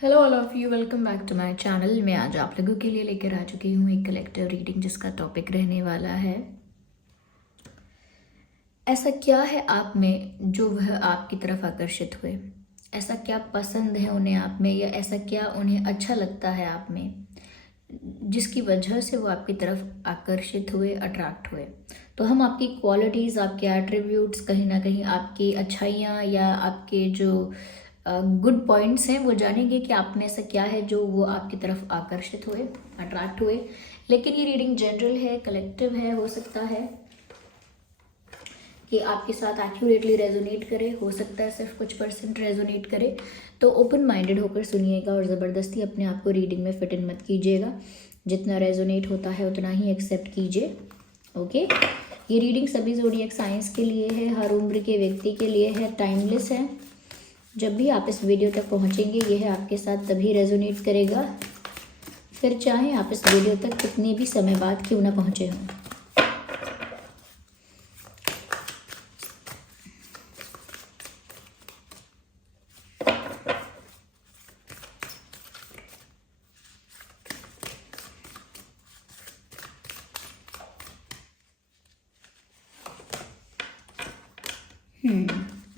Hello all of you, welcome back to my channel. मैं आज आप लोगों के लिए लेकर आ चुकी हूँ एक कलेक्टिव रीडिंग जिसका टॉपिक रहने वाला है ऐसा क्या है आप में जो वह आपकी तरफ आकर्षित हुए। ऐसा क्या पसंद है उन्हें आप में, या ऐसा क्या उन्हें अच्छा लगता है आप में जिसकी वजह से वो आपकी तरफ आकर्षित हुए, अट्रैक्ट हुए। तो हम आपकी क्वालिटीज़, आपके एट्रीब्यूट्स, कहीं ना कहीं आपकी अच्छाइयाँ या आपके जो गुड पॉइंट्स हैं वो जानेंगे कि आप में ऐसा क्या है जो वो आपकी तरफ आकर्षित हुए, अट्रैक्ट हुए। लेकिन ये रीडिंग जनरल है, कलेक्टिव है। हो सकता है कि आपके साथ एक्यूरेटली रेजोनेट करे, हो सकता है सिर्फ कुछ परसेंट रेजोनेट करे। तो ओपन माइंडेड होकर सुनिएगा और ज़बरदस्ती अपने आप को रीडिंग में फिट इन मत कीजिएगा। जितना रेजोनेट होता है उतना ही एक्सेप्ट कीजिए। ओके, ये रीडिंग सभी ज़ोडिएक साइंस के लिए है, हर उम्र के व्यक्ति के लिए है, टाइमलेस है। जब भी आप इस वीडियो तक पहुंचेंगे यह आपके साथ तभी रेजोनेट करेगा, फिर चाहे आप इस वीडियो तक कितने भी समय बाद क्यों ना पहुंचे हों।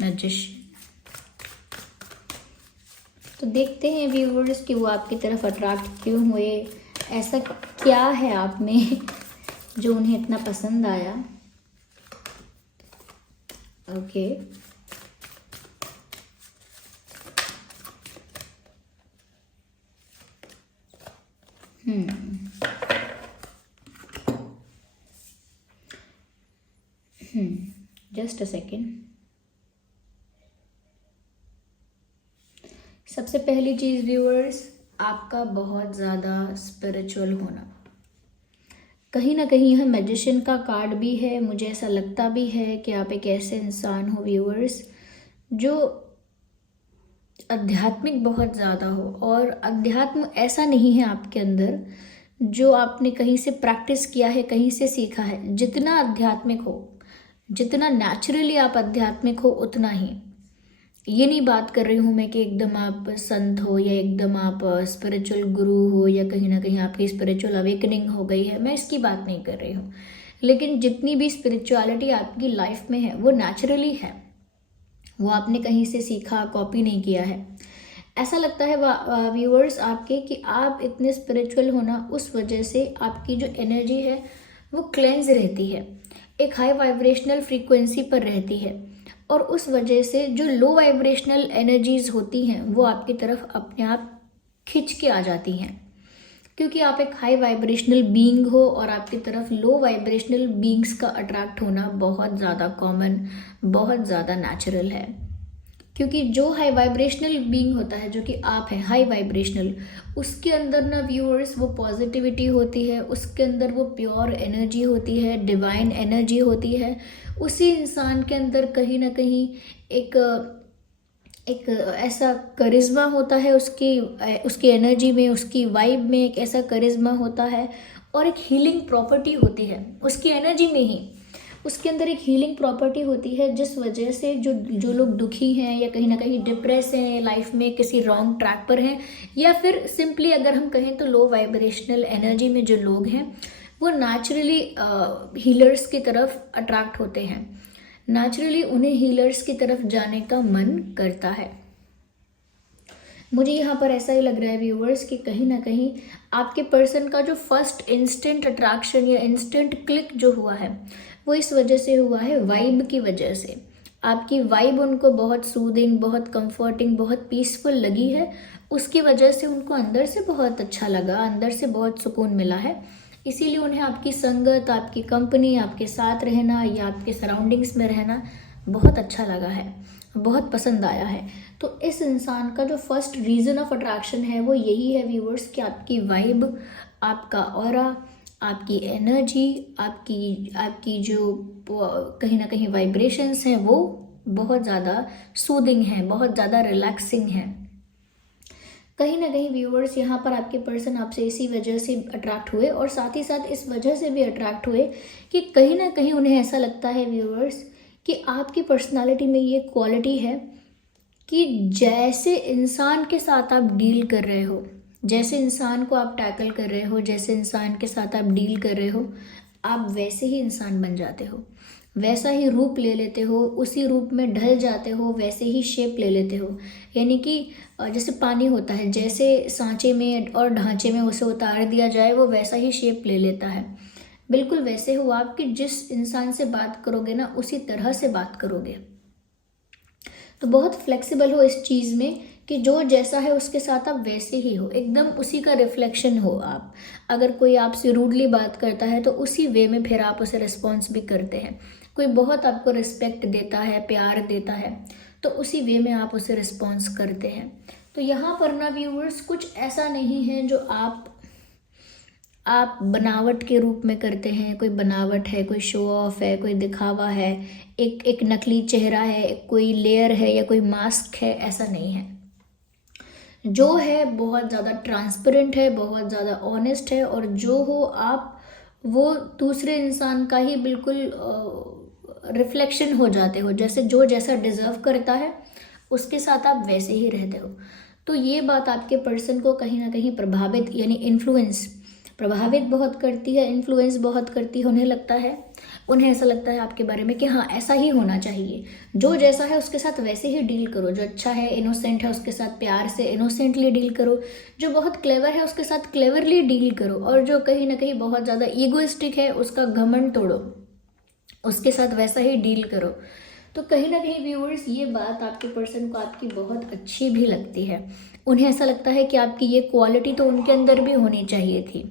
मैजिशियन। तो देखते हैं व्यूवर्स कि वो आपकी तरफ अट्रैक्ट क्यों हुए। ऐसा क्या है आप में जो उन्हें इतना पसंद आया। Okay, just a second. सबसे पहली चीज़ व्यूअर्स, आपका बहुत ज़्यादा स्पिरिचुअल होना। कहीं ना कहीं यह मैजिशियन का कार्ड भी है। मुझे ऐसा लगता भी है कि आप एक ऐसे इंसान हो व्यूअर्स जो आध्यात्मिक बहुत ज़्यादा हो। और अध्यात्म ऐसा नहीं है आपके अंदर जो आपने कहीं से प्रैक्टिस किया है, कहीं से सीखा है। जितना आध्यात्मिक हो, जितना नेचुरली आप आध्यात्मिक हो, उतना ही। ये नहीं बात कर रही हूँ मैं कि एकदम आप संत हो या एकदम आप स्पिरिचुअल गुरु हो या कहीं ना कहीं आपकी स्पिरिचुअल अवेकनिंग हो गई है, मैं इसकी बात नहीं कर रही हूँ। लेकिन जितनी भी स्पिरिचुअलिटी आपकी लाइफ में है वो नेचुरली है, वो आपने कहीं से सीखा, कॉपी नहीं किया है। ऐसा लगता है व्यूअर्स आपके कि आप इतने स्पिरिचुअल होना, उस वजह से आपकी जो एनर्जी है वो क्लेंज रहती है, एक हाई वाइब्रेशनल फ्रीक्वेंसी पर रहती है। और उस वजह से जो लो वाइब्रेशनल एनर्जीज होती हैं वो आपकी तरफ अपने आप खिंच के आ जाती हैं, क्योंकि आप एक हाई वाइब्रेशनल बीइंग हो और आपकी तरफ लो वाइब्रेशनल बीइंग्स का अट्रैक्ट होना बहुत ज़्यादा कॉमन, बहुत ज़्यादा नेचुरल है। क्योंकि जो हाई वाइब्रेशनल बीइंग होता है, जो कि आप हैं हाई वाइब्रेशनल, उसके अंदर ना व्यूअर्स वो पॉजिटिविटी होती है, उसके अंदर वो प्योर एनर्जी होती है, डिवाइन एनर्जी होती है। उसी इंसान के अंदर कहीं ना कहीं एक एक ऐसा करिश्मा होता है, उसकी एनर्जी में, उसकी वाइब में एक ऐसा करिश्मा होता है और एक हीलिंग प्रॉपर्टी होती है उसकी एनर्जी में ही। उसके अंदर एक हीलिंग प्रॉपर्टी होती है जिस वजह से जो जो लोग दुखी हैं या कहीं ना कहीं डिप्रेस हैं, लाइफ में किसी रॉन्ग ट्रैक पर हैं, या फिर सिंपली अगर हम कहें तो लो वाइब्रेशनल एनर्जी में जो लोग हैं वो नेचुरली हीलर्स की तरफ अट्रैक्ट होते हैं। नेचुरली उन्हें हीलर्स की तरफ जाने का मन करता है। मुझे यहाँ पर ऐसा ही लग रहा है व्यूअर्स कि कहीं ना कहीं आपके पर्सन का जो फर्स्ट इंस्टेंट अट्रैक्शन या इंस्टेंट क्लिक जो हुआ है वो इस वजह से हुआ है, वाइब की वजह से। आपकी वाइब उनको बहुत सूदिंग, बहुत कंफर्टिंग, बहुत पीसफुल लगी है। उसकी वजह से उनको अंदर से बहुत अच्छा लगा, अंदर से बहुत सुकून मिला है। इसीलिए उन्हें आपकी संगत, आपकी कंपनी, आपके साथ रहना या आपके सराउंडिंग्स में रहना बहुत अच्छा लगा है, बहुत पसंद आया है। तो इस इंसान का जो फर्स्ट रीज़न ऑफ अट्रैक्शन है वो यही है व्यूअर्स कि आपकी वाइब, आपका ऑरा, आपकी एनर्जी, आपकी आपकी जो कहीं ना कहीं वाइब्रेशंस हैं वो बहुत ज़्यादा सूदिंग हैं, बहुत ज़्यादा रिलैक्सिंग हैं। कहीं ना कहीं व्यूअर्स यहाँ पर आपके पर्सन आपसे इसी वजह से अट्रैक्ट हुए, और साथ ही साथ इस वजह से भी अट्रैक्ट हुए कि कहीं ना कहीं उन्हें ऐसा लगता है व्यूअर्स कि आपकी पर्सनालिटी में ये क्वालिटी है कि जैसे इंसान के साथ आप डील कर रहे हो, जैसे इंसान को आप टैकल कर रहे हो, जैसे इंसान के साथ आप डील कर रहे हो, आप वैसे ही इंसान बन जाते हो, वैसा ही रूप ले लेते हो, उसी रूप में ढल जाते हो, वैसे ही शेप ले लेते हो। यानी कि जैसे पानी होता है, जैसे सांचे में और ढांचे में उसे उतार दिया जाए वो वैसा ही शेप ले लेता है। बिल्कुल वैसे हो आप कि जिस इंसान से बात करोगे ना उसी तरह से बात करोगे। तो बहुत फ्लेक्सिबल हो इस चीज़ में कि जो जैसा है उसके साथ आप वैसे ही हो, एकदम उसी का रिफ्लेक्शन हो आप। अगर कोई आपसे रूडली बात करता है तो उसी वे में फिर आप उसे रिस्पॉन्स भी करते हैं। कोई बहुत आपको रिस्पेक्ट देता है, प्यार देता है, तो उसी वे में आप उसे रिस्पॉन्स करते हैं। तो यहाँ पर ना व्यूअर्स कुछ ऐसा नहीं है जो आप बनावट के रूप में करते हैं। कोई बनावट है, कोई शो ऑफ है, कोई दिखावा है, एक नकली चेहरा है, कोई लेयर है या कोई मास्क है, ऐसा नहीं है। जो है बहुत ज़्यादा ट्रांसपेरेंट है, बहुत ज़्यादा ऑनेस्ट है, और जो हो आप वो दूसरे इंसान का ही बिल्कुल रिफ्लेक्शन हो जाते हो। जैसे जो जैसा डिज़र्व करता है उसके साथ आप वैसे ही रहते हो। तो ये बात आपके पर्सन को कहीं ना कहीं प्रभावित यानी प्रभावित बहुत करती है, इन्फ्लुएंस बहुत करती है। उन्हें ऐसा लगता है आपके बारे में कि हाँ ऐसा ही होना चाहिए, जो जैसा है उसके साथ वैसे ही डील करो। जो अच्छा है, इनोसेंट है, उसके साथ प्यार से इनोसेंटली डील करो। जो बहुत क्लेवर है उसके साथ क्लेवरली डील करो, और जो कहीं ना कहीं बहुत ज़्यादा ईगोइस्टिक है उसका घमंड तोड़ो, उसके साथ वैसा ही डील करो। तो कहीं ना कहीं व्यूअर्स ये बात आपके पर्सन को आपकी बहुत अच्छी भी लगती है। उन्हें ऐसा लगता है कि आपकी ये क्वालिटी तो उनके अंदर भी होनी चाहिए थी,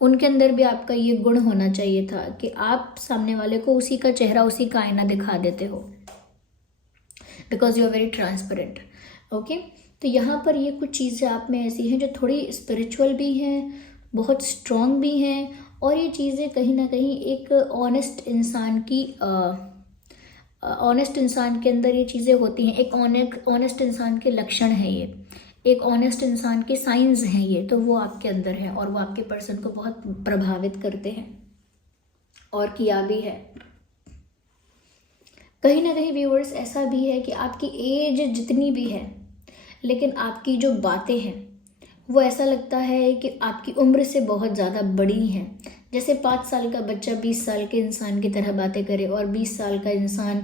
उनके अंदर भी आपका ये गुण होना चाहिए था कि आप सामने वाले को उसी का चेहरा, उसी का आईना दिखा देते हो, because you are very transparent. Okay, तो यहाँ पर ये कुछ चीज़ें आप में ऐसी हैं जो थोड़ी स्पिरिचुअल भी हैं, बहुत स्ट्रॉन्ग भी हैं, और ये चीज़ें कहीं ना कहीं एक ऑनेस्ट इंसान के अंदर ये चीज़ें होती हैं। एक ऑनेस्ट इंसान के लक्षण है ये, एक ऑनेस्ट इंसान के साइंस हैं ये, तो वो आपके अंदर है और वो आपके पर्सन को बहुत प्रभावित करते हैं, और किया भी है। कहीं ना कहीं व्यूअर्स ऐसा भी है कि आपकी एज जितनी भी है, लेकिन आपकी जो बातें हैं वो ऐसा लगता है कि आपकी उम्र से बहुत ज़्यादा बड़ी हैं। जैसे 5 साल का बच्चा 20 साल के इंसान की तरह बातें करे, और 20 साल का इंसान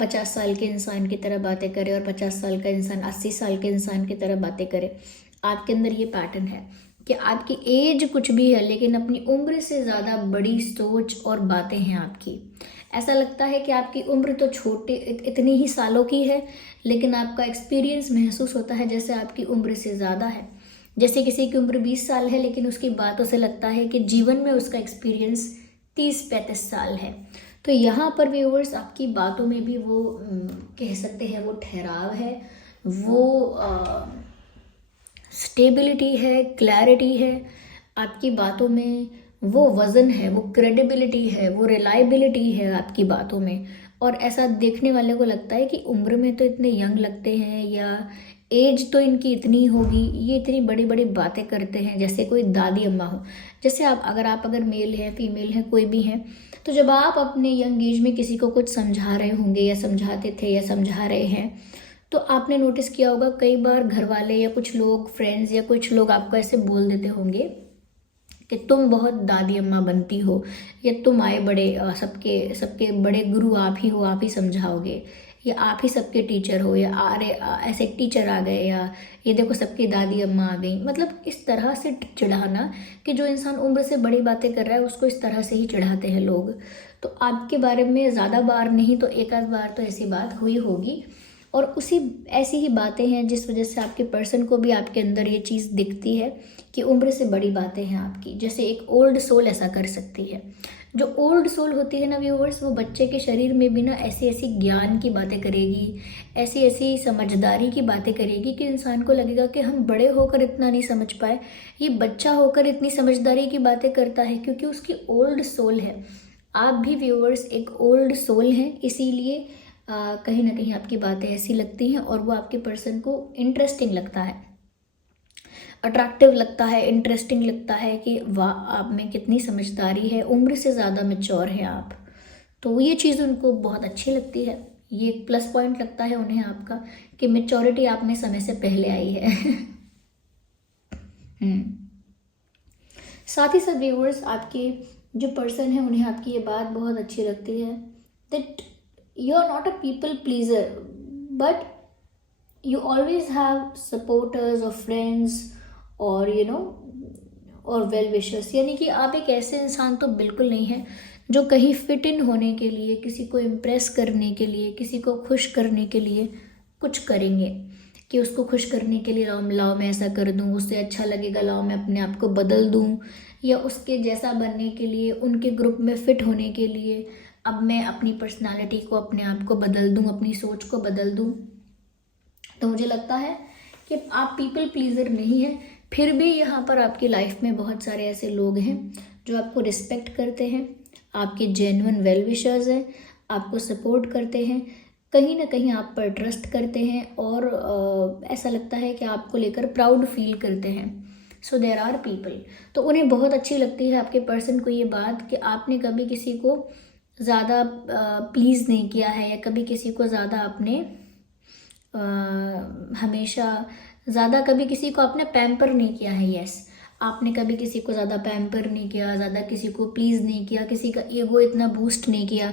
50 साल के इंसान की तरह बातें करे, और 50 साल का इंसान 80 साल के इंसान की तरह बातें करे। आपके अंदर ये पैटर्न है कि आपकी एज कुछ भी है, लेकिन अपनी उम्र से ज़्यादा बड़ी सोच और बातें हैं आपकी। ऐसा लगता है कि आपकी उम्र तो इतनी ही सालों की है, लेकिन आपका एक्सपीरियंस महसूस होता है जैसे आपकी उम्र से ज़्यादा है। जैसे किसी की उम्र 20 साल है, लेकिन उसकी बातों से लगता है कि जीवन में उसका एक्सपीरियंस 30-35 साल है। तो यहाँ पर व्यूअर्स आपकी बातों में भी वो कह सकते हैं वो ठहराव है, वो स्टेबिलिटी है, क्लैरिटी है आपकी बातों में, वो वज़न है, वो क्रेडिबिलिटी है, वो रिलायबिलिटी है आपकी बातों में। और ऐसा देखने वाले को लगता है कि उम्र में तो इतने यंग लगते हैं, या एज तो इनकी इतनी होगी, ये इतनी बड़ी बड़ी बातें करते हैं जैसे कोई दादी अम्मा हो। जैसे अगर मेल है, फीमेल है, कोई भी है, तो जब आप अपने यंग एज में किसी को कुछ समझा रहे होंगे, या समझाते थे, या समझा रहे हैं, तो आपने नोटिस किया होगा कई बार घर वाले या कुछ लोग, फ्रेंड्स या कुछ लोग आपको ऐसे बोल देते होंगे कि तुम बहुत दादी अम्मा बनती हो, या तुम आए बड़े सबके बड़े गुरु आप ही हो, आप ही समझाओगे, या आप ही सबके टीचर हो, या ऐसे टीचर आ गए, या ये देखो सबकी दादी अम्मा आ गई। मतलब इस तरह से चिढ़ाना कि जो इंसान उम्र से बड़ी बातें कर रहा है उसको इस तरह से ही चिढ़ाते हैं लोग। तो आपके बारे में ज़्यादा बार नहीं तो एक आध बार तो ऐसी बात हुई होगी, और ऐसी ही बातें हैं जिस वजह से आपके पर्सन को भी आपके अंदर ये चीज़ दिखती है कि उम्र से बड़ी बातें हैं आपकी। जैसे एक ओल्ड सोल ऐसा कर सकती है। जो ओल्ड सोल होती है ना व्यूअर्स, वो बच्चे के शरीर में भी ना ऐसी ऐसी ज्ञान की बातें करेगी, ऐसी ऐसी समझदारी की बातें करेगी कि इंसान को लगेगा कि हम बड़े होकर इतना नहीं समझ पाए, ये बच्चा होकर इतनी समझदारी की बातें करता है, क्योंकि उसकी ओल्ड सोल है। आप भी व्यूअर्स एक ओल्ड सोल हैं, इसीलिए कहीं ना कहीं आपकी बातें ऐसी लगती हैं, और वो आपके पर्सन को इंटरेस्टिंग लगता है, अट्रैक्टिव लगता है, इंटरेस्टिंग लगता है कि वाह आप में कितनी समझदारी है, उम्र से ज़्यादा मैच्योर है आप। तो ये चीज़ उनको बहुत अच्छी लगती है। ये एक प्लस पॉइंट लगता है उन्हें आपका कि मैच्योरिटी आप में समय से पहले आई है। साथ ही साथ व्यूअर्स, आपके जो पर्सन है उन्हें आपकी ये बात बहुत अच्छी लगती है that you are not a people pleaser, but you always have supporters or friends or और वेल विशर्स। यानी कि आप एक ऐसे इंसान तो बिल्कुल नहीं है जो कहीं फिट इन होने के लिए, किसी को इम्प्रेस करने के लिए, किसी को खुश करने के लिए कुछ करेंगे कि उसको खुश करने के लिए लाओ मैं ऐसा कर दूं, उससे अच्छा लगेगा, लाओ मैं अपने आप को बदल दूं, या उसके जैसा बनने के लिए, उनके ग्रुप में फिट होने के लिए अब मैं अपनी पर्सनालिटी को, अपने आप को बदल दूं, अपनी सोच को बदल दूं। तो मुझे लगता है कि आप पीपल प्लीजर नहीं हैं। फिर भी यहाँ पर आपकी लाइफ में बहुत सारे ऐसे लोग हैं जो आपको रिस्पेक्ट करते हैं, आपके जेन्युइन वेल विशर्स हैं, आपको सपोर्ट करते हैं, कहीं ना कहीं आप पर ट्रस्ट करते हैं और ऐसा लगता है कि आपको लेकर प्राउड फील करते हैं। सो देयर आर पीपल, तो उन्हें बहुत अच्छी लगती है आपके पर्सन को ये बात कि आपने कभी किसी को ज़्यादा प्लीज़ नहीं किया है, या कभी किसी को ज़्यादा आपने हमेशा ज़्यादा कभी किसी को आपने पैम्पर नहीं किया है। यस, आपने कभी किसी को ज़्यादा पैम्पर नहीं किया, ज़्यादा किसी को प्लीज़ नहीं किया, किसी का ईगो इतना बूस्ट नहीं किया,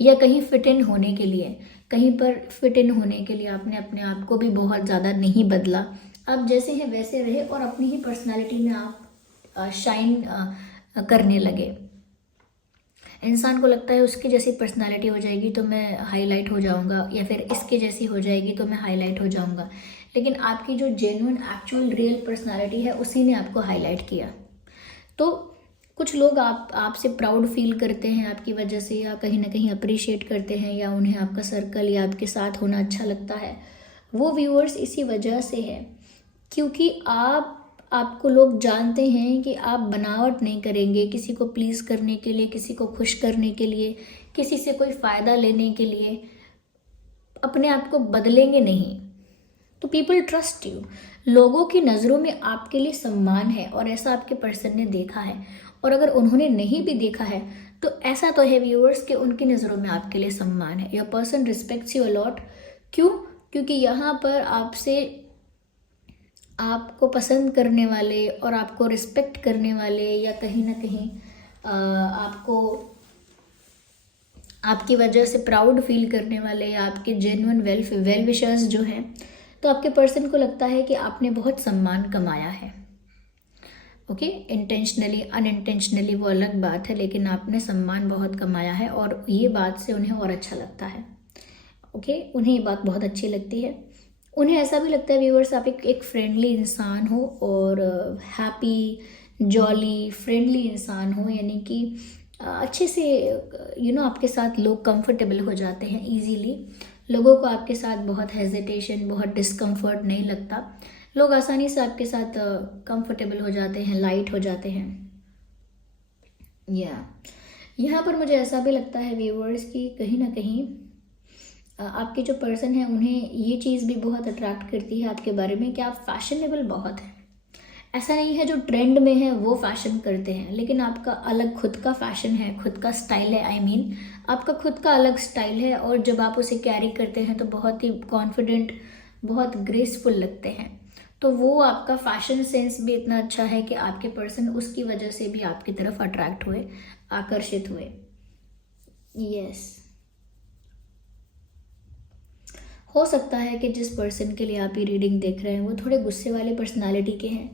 या कहीं फिट इन होने के लिए, कहीं पर फिट इन होने के लिए आपने अपने आप को भी बहुत ज़्यादा नहीं बदला। आप जैसे हैं वैसे रहे और अपनी ही पर्सनालिटी में आप शाइन करने लगे। इंसान को लगता है उसकी जैसी पर्सनालिटी हो जाएगी तो मैं हाईलाइट हो जाऊंगा, या फिर इसके जैसी हो जाएगी तो मैं हाईलाइट हो जाऊंगा, लेकिन आपकी जो जेन्युइन एक्चुअल रियल पर्सनालिटी है उसी ने आपको हाईलाइट किया। तो कुछ लोग आपसे प्राउड फील करते हैं आपकी वजह से, या कहीं ना कहीं अप्रिशिएट करते हैं, या उन्हें आपका सर्कल या आपके साथ होना अच्छा लगता है। वो व्यूअर्स इसी वजह से है क्योंकि आपको लोग जानते हैं कि आप बनावट नहीं करेंगे किसी को प्लीज़ करने के लिए, किसी को खुश करने के लिए, किसी से कोई फ़ायदा लेने के लिए, अपने आप को बदलेंगे नहीं। तो पीपल ट्रस्ट यू, लोगों की नज़रों में आपके लिए सम्मान है, और ऐसा आपके पर्सन ने देखा है। और अगर उन्होंने नहीं भी देखा है तो ऐसा तो है व्यूअर्स कि उनकी नज़रों में आपके लिए सम्मान है। Your person respects you a lot. क्यों? क्योंकि यहाँ पर आपको पसंद करने वाले और आपको रिस्पेक्ट करने वाले, या कहीं ना कहीं आपको आपकी वजह से प्राउड फील करने वाले, या आपके जेन्युइन वेल विशर्स जो हैं, तो आपके पर्सन को लगता है कि आपने बहुत सम्मान कमाया है। ओके, इंटेंशनली अनइंटेंशनली वो अलग बात है, लेकिन आपने सम्मान बहुत कमाया है, और ये बात से उन्हें और अच्छा लगता है। ओके, उन्हें ये बात बहुत अच्छी लगती है। उन्हें ऐसा भी लगता है व्यूअर्स आप एक फ्रेंडली इंसान हो, और हैप्पी जॉली फ्रेंडली इंसान हो, यानी कि अच्छे से आपके साथ लोग कंफर्टेबल हो जाते हैं इजीली। लोगों को आपके साथ बहुत हेजिटेशन, बहुत डिस्कम्फर्ट नहीं लगता। लोग आसानी से आपके साथ कंफर्टेबल हो जाते हैं, लाइट हो जाते हैं। यहाँ पर मुझे ऐसा भी लगता है व्यूअर्स कि कहीं ना कहीं आपके जो पर्सन है उन्हें ये चीज़ भी बहुत अट्रैक्ट करती है आपके बारे में कि आप फैशनेबल बहुत हैं। ऐसा नहीं है जो ट्रेंड में है वो फैशन करते हैं, लेकिन आपका अलग खुद का फैशन है, खुद का स्टाइल है। आपका खुद का अलग स्टाइल है, और जब आप उसे कैरी करते हैं तो बहुत ही कॉन्फिडेंट, बहुत ग्रेसफुल लगते हैं। तो वो आपका फैशन सेंस भी इतना अच्छा है कि आपके पर्सन उसकी वजह से भी आपकी तरफ अट्रैक्ट हुए, आकर्षित हुए। यस, हो सकता है कि जिस पर्सन के लिए आप ये रीडिंग देख रहे हैं वो थोड़े गुस्से वाले पर्सनालिटी के हैं,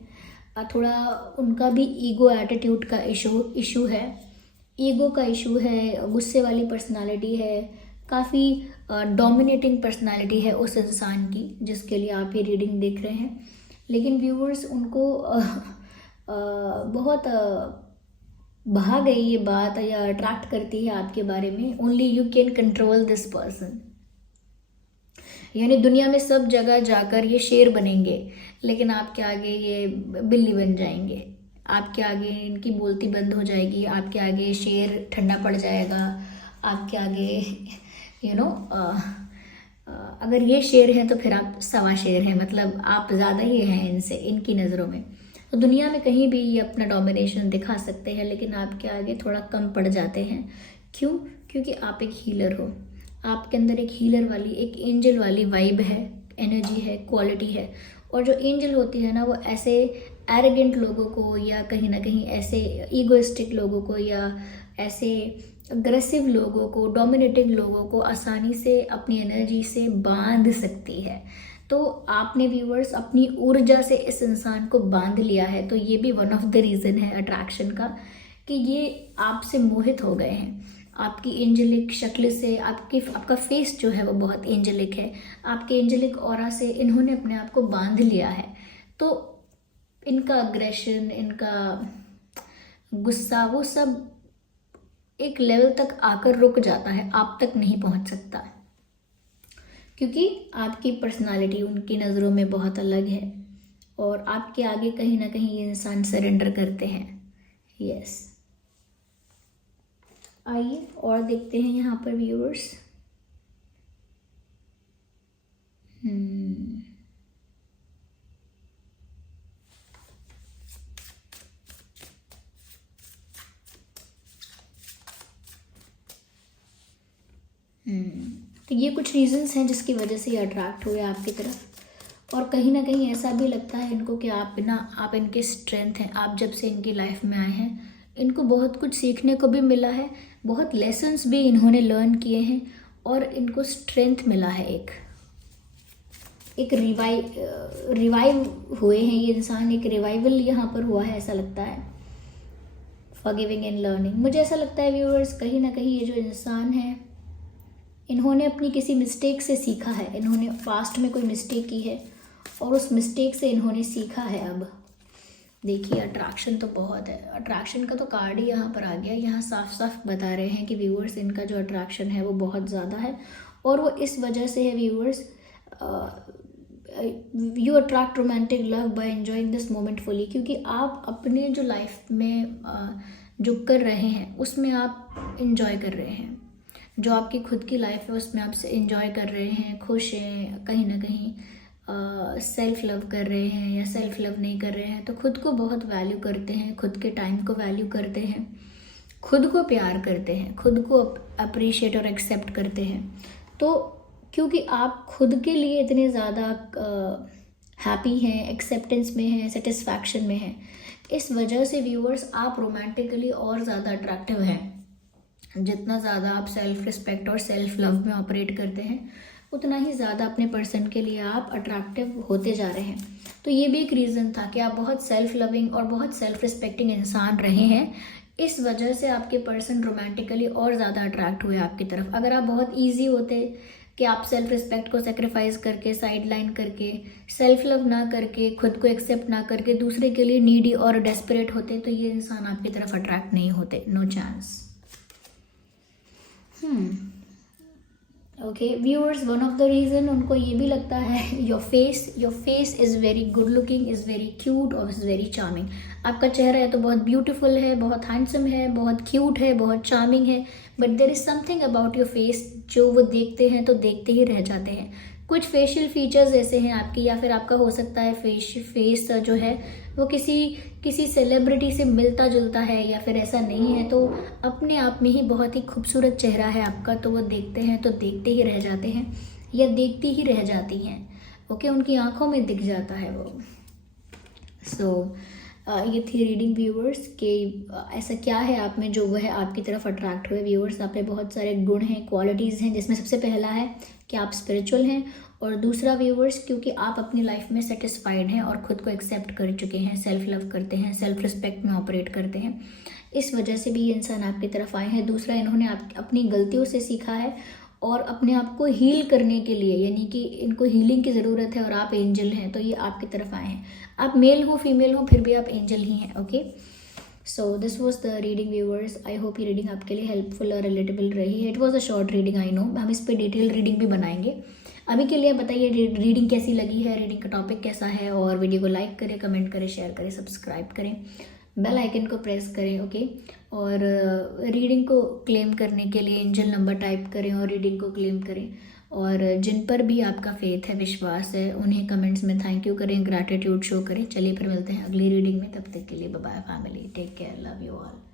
थोड़ा उनका भी ईगो एटीट्यूड का इशू है, ईगो का इशू है, गुस्से वाली पर्सनालिटी है, काफ़ी डोमिनेटिंग पर्सनालिटी है उस इंसान की जिसके लिए आप ये रीडिंग देख रहे हैं। लेकिन व्यूअर्स उनको बहुत भा गई ये बात, या अट्रैक्ट करती है आपके बारे में। Only you can control this person, यानी दुनिया में सब जगह जाकर ये शेर बनेंगे, लेकिन आपके आगे ये बिल्ली बन जाएंगे। आपके आगे इनकी बोलती बंद हो जाएगी, आपके आगे शेर ठंडा पड़ जाएगा, आपके आगे अगर ये शेर हैं तो फिर आप सवा शेर हैं, मतलब आप ज़्यादा ही हैं इनसे, इनकी नज़रों में। तो दुनिया में कहीं भी ये अपना डोमिनेशन दिखा सकते हैं, लेकिन आपके आगे थोड़ा कम पड़ जाते हैं। क्यों? क्योंकि आप एक हीलर हो, आपके अंदर एक हीलर वाली, एक एंजल वाली वाइब है, एनर्जी है, क्वालिटी है। और जो एंजल होती है ना, वो ऐसे एरोगेंट लोगों को या कहीं ना कहीं ऐसे ईगोइस्टिक लोगों को या ऐसे अग्रेसिव लोगों को, डोमिनेटिंग लोगों को आसानी से अपनी एनर्जी से बांध सकती है। तो आपने व्यूअर्स अपनी ऊर्जा से इस इंसान को बांध लिया है, तो ये भी वन ऑफ द रीज़न है अट्रैक्शन का, कि ये आपसे मोहित हो गए हैं। आपकी एंजेलिक शक्ल से, आपका फेस जो है वो बहुत एंजेलिक है, आपके एंजेलिक ऑरा से इन्होंने अपने आप को बांध लिया है। तो इनका अग्रेशन, इनका गुस्सा, वो सब एक लेवल तक आकर रुक जाता है, आप तक नहीं पहुंच सकता, क्योंकि आपकी पर्सनालिटी उनकी नज़रों में बहुत अलग है और आपके आगे कहीं ना कहीं ये इंसान सरेंडर करते हैं। यस, आइए और देखते हैं यहाँ पर व्यूअर्स। तो ये कुछ रीजंस हैं जिसकी वजह से ये अट्रैक्ट हुए आपकी तरफ। और कहीं ना कहीं ऐसा भी लगता है इनको कि आप इनके स्ट्रेंथ हैं। आप जब से इनकी लाइफ में आए हैं, इनको बहुत कुछ सीखने को भी मिला है, बहुत लेसन्स भी इन्होंने लर्न किए हैं और इनको स्ट्रेंथ मिला है। एक रिवाइव हुए हैं ये इंसान, एक रिवाइवल यहाँ पर हुआ है ऐसा लगता है। फॉरगिविंग एंड लर्निंग, मुझे ऐसा लगता है व्यूअर्स, कहीं ना कहीं ये जो इंसान है, इन्होंने अपनी किसी मिस्टेक से सीखा है। इन्होंने पास्ट में कोई मिस्टेक की है और उस मिस्टेक से इन्होंने सीखा है। अब देखिए, अट्रैक्शन तो बहुत है, अट्रैक्शन का तो कार्ड ही यहाँ पर आ गया। यहाँ साफ साफ बता रहे हैं कि व्यूअर्स, इनका जो अट्रैक्शन है वो बहुत ज़्यादा है और वो इस वजह से है viewers, you attract romantic love by enjoying this moment fully, क्योंकि आप अपने जो लाइफ में जो कर रहे हैं उसमें आप इंजॉय कर रहे हैं। जो आपकी खुद की लाइफ है उसमें आप इंजॉय कर रहे हैं, खुश हैं, कहीं ना कहीं सेल्फ लव कर रहे हैं या सेल्फ लव नहीं कर रहे हैं, तो खुद को बहुत वैल्यू करते हैं, खुद के टाइम को वैल्यू करते हैं, खुद को प्यार करते हैं, खुद को अप्रिशिएट और एक्सेप्ट करते हैं। तो क्योंकि आप खुद के लिए इतने ज़्यादा हैप्पी हैं, एक्सेप्टेंस में हैं, सेटिस्फैक्शन में हैं, इस वजह से व्यूअर्स आप रोमांटिकली और ज़्यादा अट्रैक्टिव हैं। जितना ज़्यादा आप सेल्फ रिस्पेक्ट और सेल्फ लव में ऑपरेट करते हैं, उतना ही ज़्यादा अपने पर्सन के लिए आप अट्रैक्टिव होते जा रहे हैं। तो ये भी एक रीज़न था कि आप बहुत सेल्फ लविंग और बहुत सेल्फ रिस्पेक्टिंग इंसान रहे हैं। इस वजह से आपके पर्सन रोमांटिकली और ज़्यादा अट्रैक्ट हुए आपकी तरफ। अगर आप बहुत ईजी होते कि आप सेल्फ रिस्पेक्ट को सेक्रीफाइस करके, साइड लाइन करके, सेल्फ लव ना करके, खुद को एक्सेप्ट ना करके दूसरे के लिए नीडी और डेस्परेट होते, तो ये इंसान आपकी तरफ अट्रैक्ट नहीं होते। No chance. Okay viewers, one of the reason उनको ये भी लगता है, your face is very good looking, is very cute और इज़ वेरी चार्मिंग। आपका चेहरा है तो बहुत ब्यूटीफुल है, बहुत हैंडसम है, बहुत क्यूट है, बहुत चार्मिंग है, but there is something about your face जो वो देखते हैं तो देखते ही रह जाते हैं। कुछ फेशियल फीचर्स ऐसे हैं आपकी, या फिर आपका हो सकता है फेस जो है वो किसी सेलिब्रिटी से मिलता जुलता है या फिर ऐसा नहीं है, तो अपने आप में ही बहुत ही खूबसूरत चेहरा है आपका, तो वो देखते हैं तो देखते ही रह जाते हैं या देखती ही रह जाती हैं। ओके, उनकी आंखों में दिख जाता है वो। सो ये थी रीडिंग व्यूअर्स कि ऐसा क्या है आप में जो वो है आपकी तरफ अट्रैक्ट हुए। व्यूअर्स, आप में बहुत सारे गुण हैं, क्वालिटीज़ हैं, जिसमें सबसे पहला है कि आप स्पिरिचुअल हैं, और दूसरा व्यूअर्स क्योंकि आप अपनी लाइफ में सेटिस्फाइड हैं और खुद को एक्सेप्ट कर चुके हैं, सेल्फ लव करते हैं, सेल्फ रिस्पेक्ट में ऑपरेट करते हैं, इस वजह से भी ये इंसान आपकी तरफ आए हैं। दूसरा, इन्होंने अपनी गलतियों से सीखा है और अपने आप को हील करने के लिए, यानी कि इनको हीलिंग की ज़रूरत है और आप एंजल हैं तो ये आपकी तरफ आए हैं। आप मेल हो फीमेल हो फिर भी आप एंजल ही हैं। Okay, so this was the reading viewers. I hope ये रीडिंग आपके लिए हेल्पफुल और रिलेटेबल रही है। It was a short reading, I know, हम इस पर डिटेल रीडिंग भी बनाएंगे। अभी के लिए बताइए रीडिंग कैसी लगी है, रीडिंग का टॉपिक कैसा है, और वीडियो को लाइक करें, कमेंट करें, शेयर करें, सब्सक्राइब करें, बेल आइकन को प्रेस करें। ओके, और रीडिंग को क्लेम करने के लिए एंजल नंबर टाइप करें और रीडिंग को क्लेम करें। और जिन पर भी आपका फेथ है, विश्वास है, उन्हें कमेंट्स में थैंक यू करें, ग्रैटिट्यूड शो करें। चलिए फिर मिलते हैं अगली रीडिंग में, तब तक के लिए bye bye family, take care, love you all.